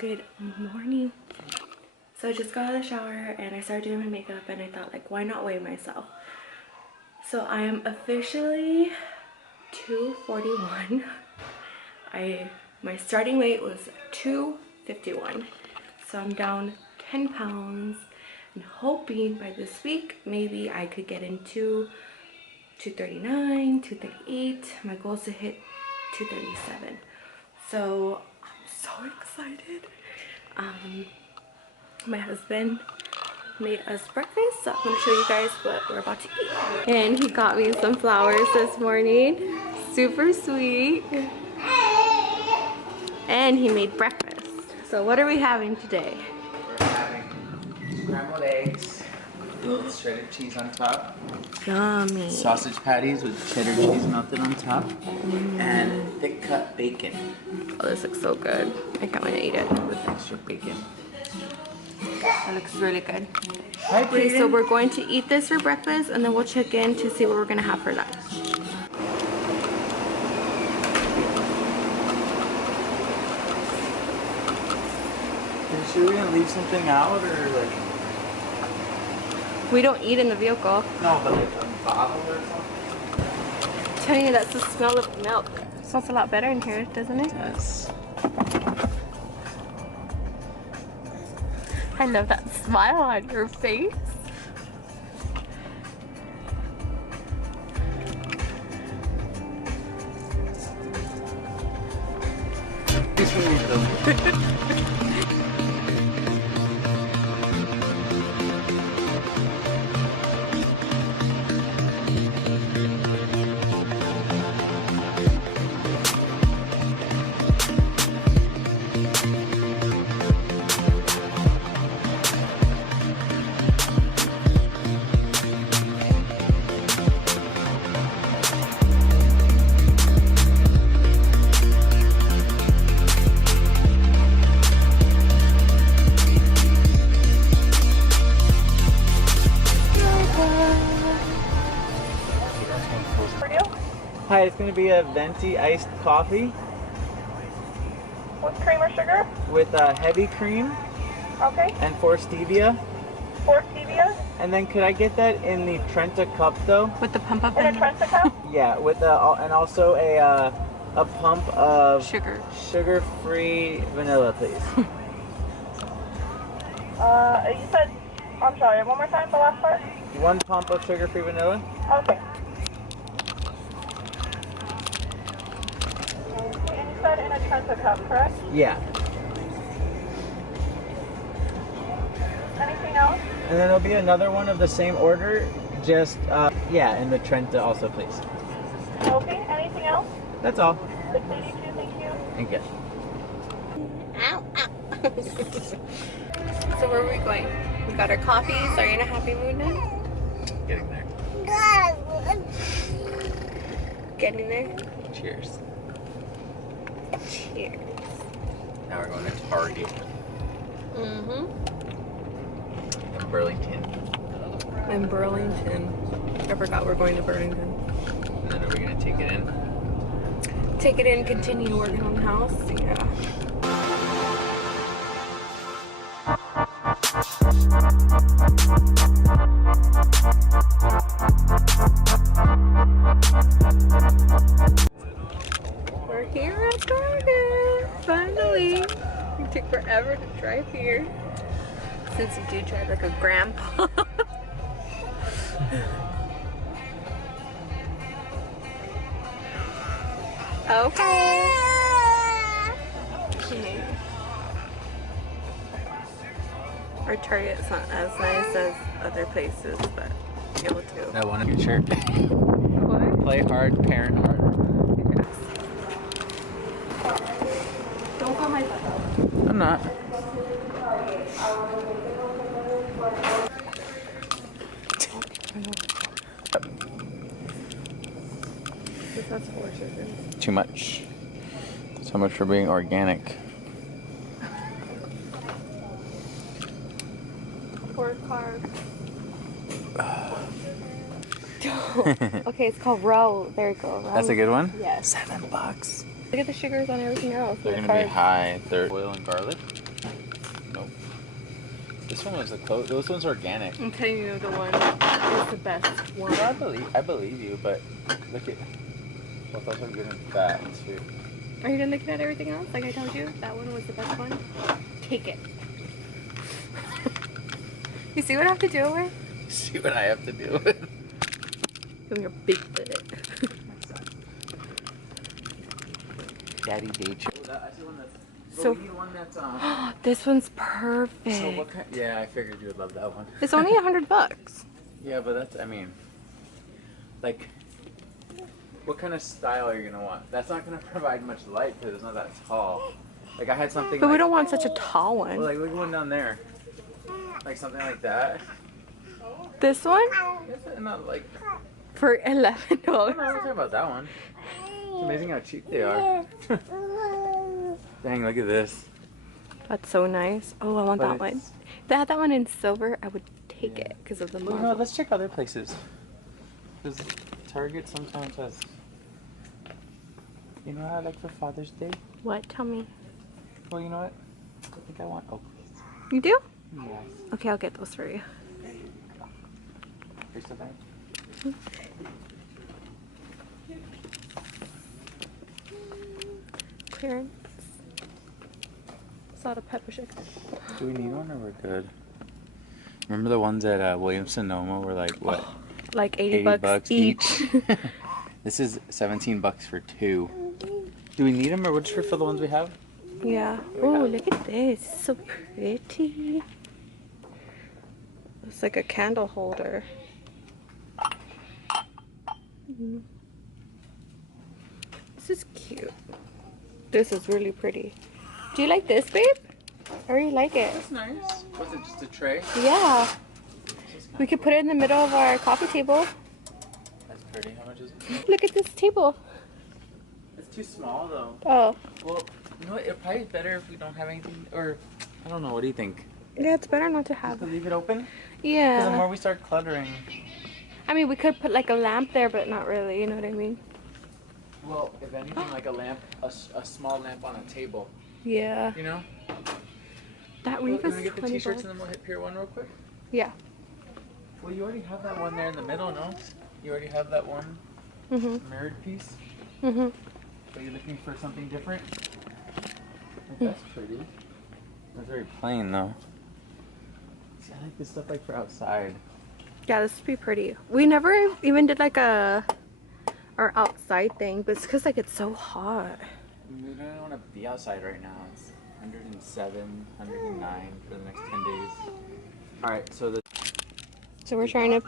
Good morning. So I just got out of the shower and I started doing my makeup, and I thought, like, why not weigh myself? So I am officially 241. My starting weight was 251. So I'm down 10 pounds and hoping by this week maybe I could get into 239, 238. My goal is to hit 237. So I'm so excited. My husband made us breakfast, so I'm going to show you guys what we're about to eat. And he got me some flowers this morning. Super sweet. And he made breakfast. So what are we having today? We're having scrambled eggs with shredded cheese on top. Yummy. Sausage patties with cheddar cheese melted on top. And thick cut bacon Oh, this looks so good. I can't wait to eat it. with extra bacon. That looks really good. Hi, Okay, so Brayden. we're going to eat this for breakfast, and then we'll check in to see what we're gonna have for lunch. Are you sure we didn't leave something out or like? We don't eat in the vehicle. No, but like a bottle or something? I'm telling you, that's the smell of milk. It smells a lot better in here, doesn't it? Yes. I love that smile on your face. Hi, it's gonna be a venti iced coffee With cream or sugar? with heavy cream Okay. and 4 stevia. 4 stevia And then could I get that in the Trenta cup though? With the pump up in a and Trenta cup. Yeah, with and also a pump of sugar. sugar-free vanilla, please. You said, I'm sorry, one more time, the last part? 1 pump of sugar-free vanilla. Okay. And you said in a Trenta cup, correct? Yeah. Anything else? And then there'll be another one of the same order, just yeah, in the Trenta also, please. Okay. Anything else? That's all. 682, thank you. Thank you. Ow, ow. So where are we going? We got our coffees. Are you in a happy mood now? Getting there. Getting there? Cheers. Cheers. Now we're going to Target Mm-hmm. in Burlington. In Burlington. I forgot we're going to Burlington. And then are we gonna take it in? Take it in, continue working on the house. Yeah. We're here at Target, finally. It took forever to drive here. Since you do drive like a grandpa. Okay. Our Target's not as nice as other places, but you'll do. I want a good shirt. What? Play hard, parent hard. Don't call my butt. I'm not. That's 4 sugars. Too much. So much for being organic. 4 carbs. Okay, it's called row. There you go. Row. That's a good one? Yes. $7. Look at the sugars on everything else. They're the gonna be carbs. high. They're oil and garlic. Nope. This one was this one's organic. I'm telling you, the one is the best one. Well, I believe you, but look at. Well, it's also good in fat too. Are you done looking at everything else? Like I told you, that one was the best one. Take it. You see what I have to deal with? See what I have to deal with. Doing your big butt. Daddy day trip. I see one that's. So we need one that's this one's perfect. So what kind? Yeah, I figured you would love that one. It's only $100. Yeah, but that's. I mean, like, what kind of style are you gonna want? That's not gonna provide much light because it's not that tall. Like I had something. But like, we don't want such a tall one. Well, like look at one down there. Like something like that. This one? Not like. For $11. I'm not talking about that one. It's amazing how cheap they are. Dang, look at this. That's so nice. Oh, I want that one. If they had that one in silver, I would take it because of the Well, marble. let's check other places. Because Target sometimes has. You know what I like for Father's Day? What? Tell me. Well, you know what? I think I want Oakley's. You do? Yes. Okay, I'll get those for you. Here's the bag. Clearance. Salt of pepper shaker. Do we need one or we're good? Remember the ones at Williams-Sonoma were like what? Like 80 bucks each. This is 17 bucks for 2. Do we need them or we'll just refill the ones we have? Yeah. Oh, look at this. It's so pretty. It's like a candle holder. This is cute. This is really pretty. Do you like this, babe? I really like it. That's nice. Was it just a tray? Yeah. We could put it in the middle of our coffee table. That's pretty. How much is it? Look at this table. It's too small though. Oh. Well, you know what? It'd probably be better if we don't have anything, or I don't know. What do you think? Yeah, it's better not to Just have. to leave it open? Because the more Yeah. we start cluttering. I mean, we could put like a lamp there, but not really. You know what I mean? Well, if anything, like a lamp, a small lamp on a table. Yeah. You know? That Well, wreath can is we get the 20 t-shirts bucks. and then we'll hit Pier 1 real quick? Yeah. Well, you already have that one there in the middle, no? You already have that one mirrored piece? Mhm. So you're looking for something different? That's pretty. That's very plain though. See, I like this stuff like for outside. Yeah, this would be pretty. We never even did like our outside thing, but it's because like it's so hot. We don't want to be outside right now. It's 107, 109 for the next 10 days. Alright, So we're trying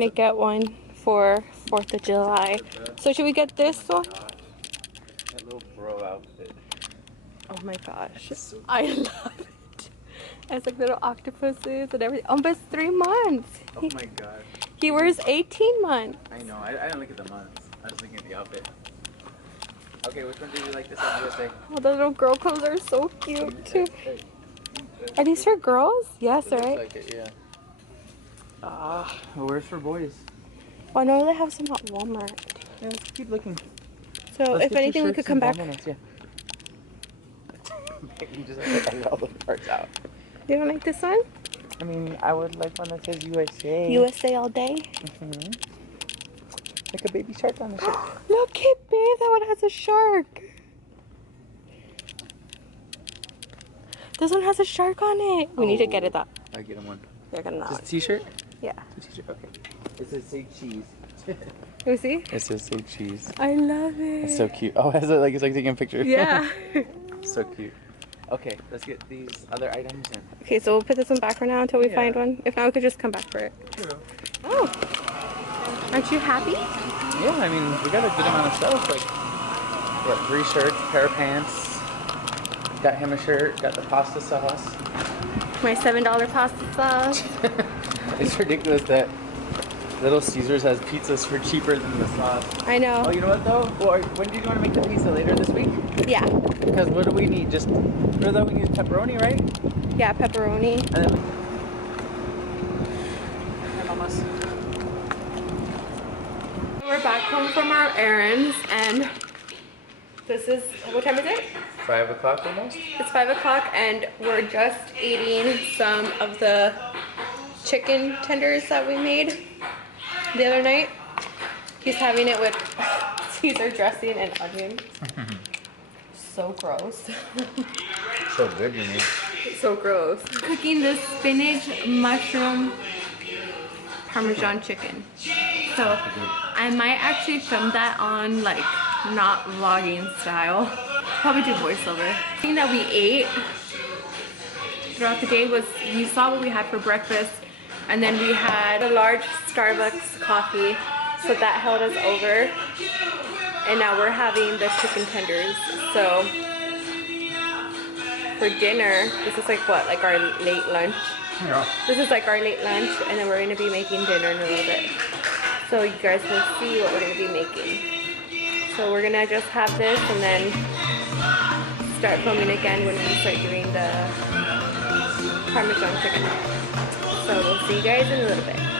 to get one for 4th of July. So should we get this one? That little bro outfit. Oh my gosh. I love it. It's like little octopuses and everything. Oh, but it's 3 months. Oh my god. He wears 18 months. I know, I didn't look at the months. I was looking at the outfit. Okay, which one do you like this on USA? Oh, the little girl clothes are so cute too. Are these for girls? Yes, It looks right? like it, yeah. Well, where's for boys? Oh, I know they have some at Walmart. Yeah, let's keep looking. So Let's if get anything, your we could shirts come and back. ball minutes, yeah. You just have to edit all the parts out. You don't like this one? I mean, I would like one that says USA. USA all day. Like a baby shark on the shirt. Look at babe, that one has a shark. This one has a shark on it. We need to get it up. I get him one. They're gonna know. Just a t-shirt? Yeah. T-shirt, okay. It says say cheese. You see? It says say cheese. I love it. It's so cute. Oh, it's like taking a picture. Yeah. So cute. Okay, let's get these other items in. Okay, so we'll put this one back for now until we Yeah. find one. If not, we could just come back for it. True. Oh. Aren't you happy? Yeah, I mean, we got a good amount of stuff. Like, what, 3 shirts, pair of pants. Got him a shirt, got the pasta sauce. My $7 pasta sauce. It's ridiculous that Little Caesars has pizzas for cheaper than the sauce. I know. Oh, you know what though? Well, when do you want to make the pizza? Later this week? Yeah. Because what do we need? Just, for that we need pepperoni, right? Yeah, pepperoni. And then Hi, mamas. We're back home from our errands and This is, what time is it? 5 o'clock almost? It's 5 o'clock and we're just eating some of the chicken tenders that we made the other night. He's having it with Caesar dressing and onion. So gross. So good, you mean? So gross. Cooking this spinach, mushroom, Parmesan chicken. So I might actually film that on like not vlogging style. Probably do voiceover. The thing that we ate throughout the day was, you saw what we had for breakfast, and then we had a large Starbucks coffee, so that held us over. And now we're having the chicken tenders. So for dinner, this is like what, like our late lunch? Yeah. This is like our late lunch, and then we're gonna be making dinner in a little bit. So you guys will see what we're gonna be making. So we're gonna just have this and then start filming again when we start doing the Parmesan chicken. So we'll see you guys in a little bit.